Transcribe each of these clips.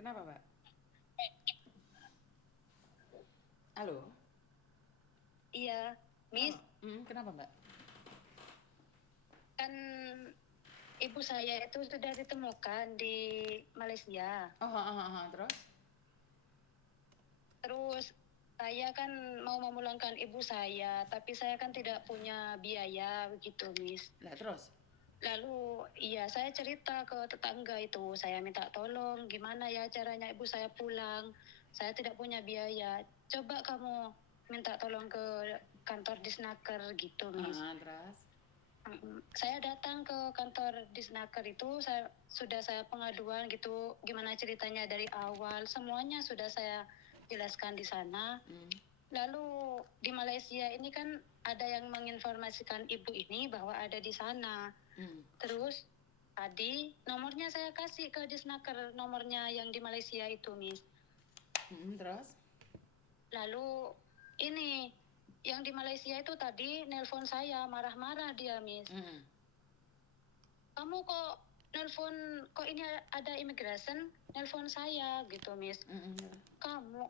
Kenapa, Mbak? Halo? Iya, Oh, Miss, kenapa, Mbak? kan ibu saya itu sudah ditemukan di Malaysia. Oh, terus? Terus saya kan mau memulangkan ibu saya, tapi saya kan tidak punya biaya begitu, Miss. Lah, terus? Lalu iya saya cerita ke tetangga itu, saya minta tolong gimana ya caranya ibu saya pulang. Saya tidak punya biaya. Coba kamu minta tolong ke kantor Disnaker gitu, Miss. Terus? Saya datang ke kantor Disnaker itu, saya pengaduan gitu, gimana ceritanya dari awal, semuanya sudah saya jelaskan di sana. Lalu di Malaysia ini kan ada yang menginformasikan ibu ini bahwa ada di sana. Terus tadi nomornya saya kasih ke Disnaker, nomornya yang di Malaysia itu, Miss. Terus? Lalu ini yang di Malaysia itu tadi nelpon saya, marah-marah dia, Miss. Kamu kok nelpon, kok ini ada immigration nelpon saya gitu, Miss. Kamu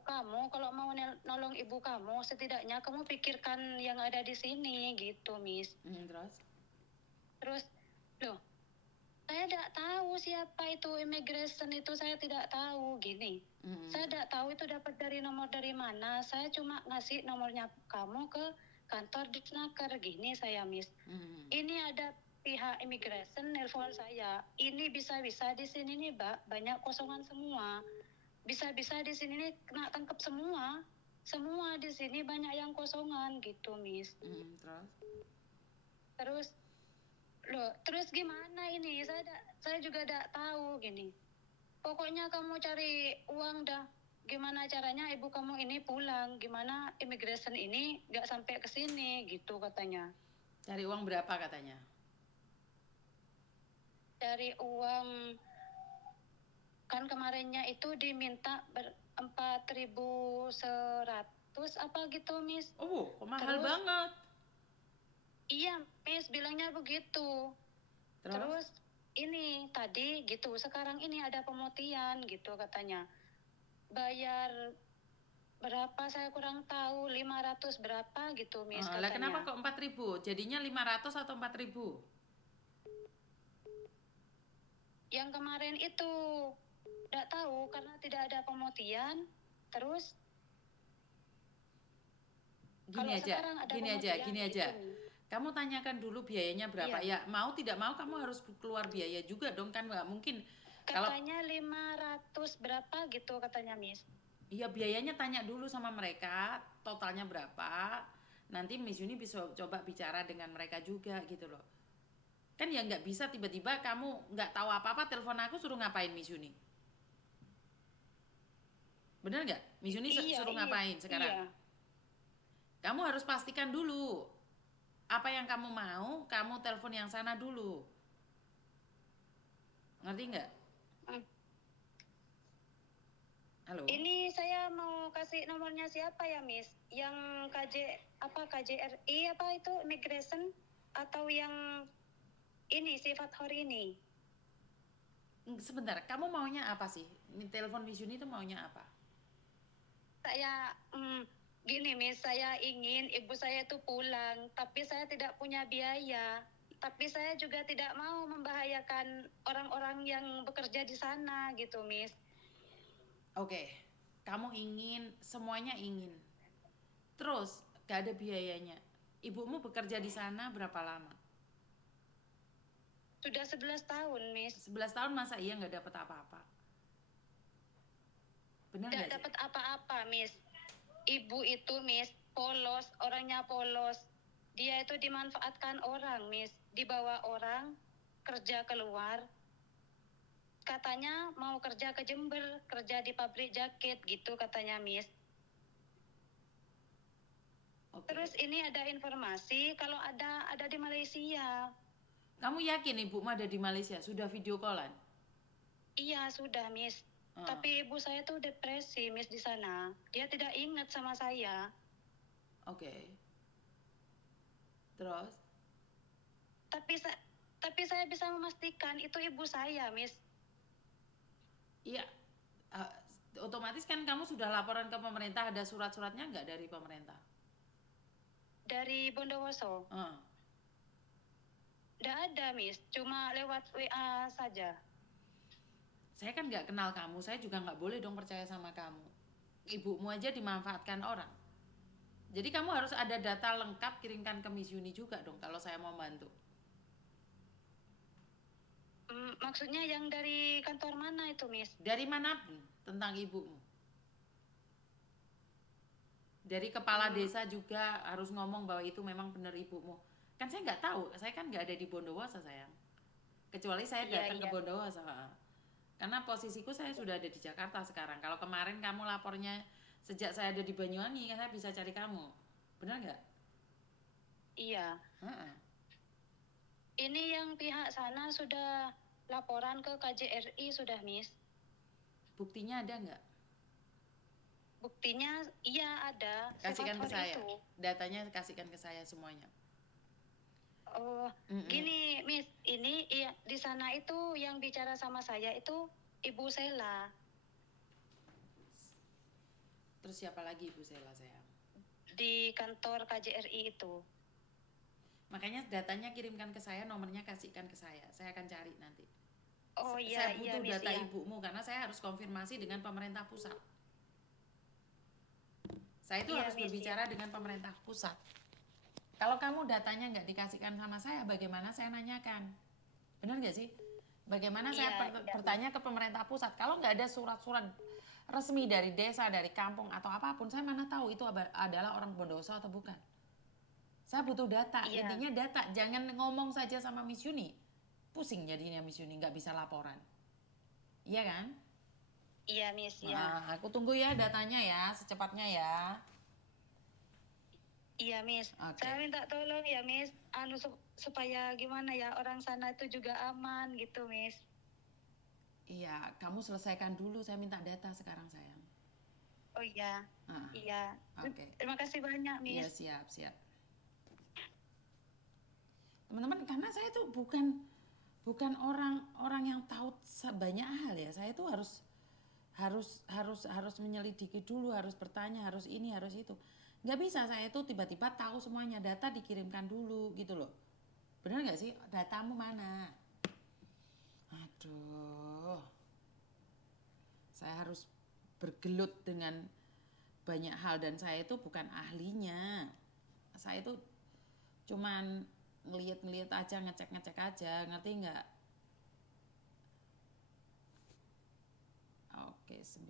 kalau mau nolong ibu kamu, setidaknya kamu pikirkan yang ada di sini gitu, Miss. Terus loh, saya tidak tahu siapa itu immigration itu, saya tidak tahu gini. Saya tidak tahu itu dapat dari nomor dari mana. Saya cuma ngasih nomornya kamu ke kantor Disnaker gini saya, Miss. Ini ada pihak immigration nelpon saya. Ini bisa-bisa di sini nih, Mbak, banyak kosongan semua. Bisa-bisa di sini nih kena tangkap semua. Semua di sini banyak yang kosongan gitu, Miss. Terus? Terus gimana ini? Saya juga tidak tahu gini. Pokoknya kamu cari uang dah. Gimana caranya ibu kamu ini pulang? Gimana immigration ini nggak sampai ke sini gitu katanya. Cari uang berapa katanya? Cari uang, kan kemarinnya itu diminta 4.100 apa gitu, Miss. Oh, kok mahal Terus banget. iya, Miss bilangnya begitu. Terus? Terus ini tadi gitu, sekarang ini ada pemutihan gitu katanya. Bayar berapa saya kurang tahu, 500 berapa gitu, Miss Lah, kenapa katanya. kok 4.000? Jadinya 500 atau 4.000? Yang kemarin itu tidak tahu karena tidak ada pemutihan. Terus Gini kalau aja, sekarang ada gini aja, pemutihan gini gitu. aja. Kamu tanyakan dulu biayanya berapa. Iya, Ya, mau tidak mau kamu harus keluar biaya juga dong, kan nggak mungkin. Kalau katanya 500 berapa gitu katanya, Miss. iya, biayanya tanya dulu sama mereka, totalnya berapa. Nanti Miss Yuni bisa coba bicara dengan mereka juga gitu loh. Kan ya nggak bisa tiba-tiba kamu nggak tahu apa-apa telepon aku suruh ngapain Miss Yuni. Bener nggak? Miss Yuni Iya, suruh iya, ngapain iya. sekarang? Kamu harus pastikan dulu apa yang kamu mau, kamu telepon yang sana dulu. Ngerti nggak? Hmm. Halo? Ini saya mau kasih nomornya siapa ya, Miss? Yang KJRI apa itu immigration, atau yang ini sifat hari ini? Sebentar, kamu maunya apa sih? Ini telepon Miss Yuni itu maunya apa? Saya gini, Miss, saya ingin ibu saya itu pulang, tapi saya tidak punya biaya. Tapi saya juga tidak mau membahayakan orang-orang yang bekerja di sana gitu, Miss. Oke, kamu ingin, semuanya ingin. Terus, gak ada biayanya. Ibumu bekerja di sana berapa lama? Sudah 11 tahun, Miss. 11 tahun masa iya nggak dapat apa-apa? Bener Tidak nggak sih? dapat apa-apa, Miss. Ibu itu, Miss, polos, orangnya polos. Dia itu dimanfaatkan orang, Miss. Dibawa orang kerja keluar. Katanya mau kerja ke Jember, kerja di pabrik jaket gitu katanya, Miss. Oke. Terus ini ada informasi kalau ada di Malaysia. Kamu yakin ibumu ada di Malaysia? Sudah video callan? Iya, sudah, Miss. Tapi ibu saya tuh depresi, Miss, di sana. Dia tidak ingat sama saya. Oke. Terus? Tapi tapi saya bisa memastikan itu ibu saya, Miss. Iya. eh, otomatis kan kamu sudah laporan ke pemerintah, ada surat-suratnya nggak dari pemerintah? Dari Bondowoso. Eh, Nggak ada, Miss. Cuma lewat WA saja. saya kan nggak kenal kamu, saya juga nggak boleh dong percaya sama kamu. Ibumu aja dimanfaatkan orang. Jadi kamu harus ada data lengkap, kirimkan ke Miss Yuni juga dong kalau saya mau bantu. Maksudnya yang dari kantor mana itu, Miss? Dari manapun tentang ibumu. Dari kepala desa juga harus ngomong bahwa itu memang benar ibumu. Kan saya nggak tahu, saya kan nggak ada di Bondowoso sayang. Kecuali saya Iya, datang ke iya. Bondowoso. Karena posisiku saya sudah ada di Jakarta sekarang. Kalau kemarin kamu lapornya sejak saya ada di Banyuwangi, saya bisa cari kamu. Benar nggak? Iya. Heeh. Ini yang pihak sana sudah laporan ke KJRI sudah, Miss. Buktinya ada nggak? Buktinya iya ada. Kasihkan ke Sepafor saya. itu. Datanya kasihkan ke saya semuanya. Oh, Mm-mm. gini, Miss. Ini iya, di sana itu yang bicara sama saya itu Ibu Sela Terus siapa lagi Ibu Sela sayang? di kantor KJRI itu. Makanya datanya kirimkan ke saya, nomornya kasihkan ke saya. Saya akan cari nanti. Oh Saya iya, iya, butuh Miss, data ya. ibumu karena saya harus konfirmasi dengan pemerintah pusat. Saya itu Iya, harus Miss, ya. berbicara dengan pemerintah pusat. Kalau kamu datanya nggak dikasihkan sama saya, bagaimana saya nanyakan? Benar nggak sih? Bagaimana saya Iya, iya, Miss. bertanya ke pemerintah pusat? Kalau nggak ada surat-surat resmi dari desa, dari kampung atau apapun, saya mana tahu itu adalah orang Bondowoso atau bukan? Saya butuh data, Iya, intinya data. Jangan ngomong saja sama Miss Yuni. Pusing jadinya Miss Yuni, nggak bisa laporan. Iya kan? iya, Miss, ya. Nah, aku tunggu ya datanya ya, secepatnya ya. Iya, Miss. Oke. Saya minta tolong ya, Miss. Supaya gimana ya orang sana itu juga aman gitu, Miss. Iya, kamu selesaikan dulu, saya minta data sekarang sayang. Oh iya, Nah, iya. oke. Terima kasih banyak, Iya, Miss. siap, siap. Teman-teman, karena saya tuh bukan bukan orang yang tahu banyak hal ya. Saya tuh harus harus harus harus menyelidiki dulu, harus bertanya, harus ini, harus itu. Nggak bisa saya tuh tiba-tiba tahu semuanya, data dikirimkan dulu gitu loh. Benar nggak sih? Datamu mana? Aduh, saya harus bergelut dengan banyak hal dan saya itu bukan ahlinya. Saya itu cuman ngeliat-ngeliat aja, ngecek-ngecek aja, ngerti nggak? Oke, 9.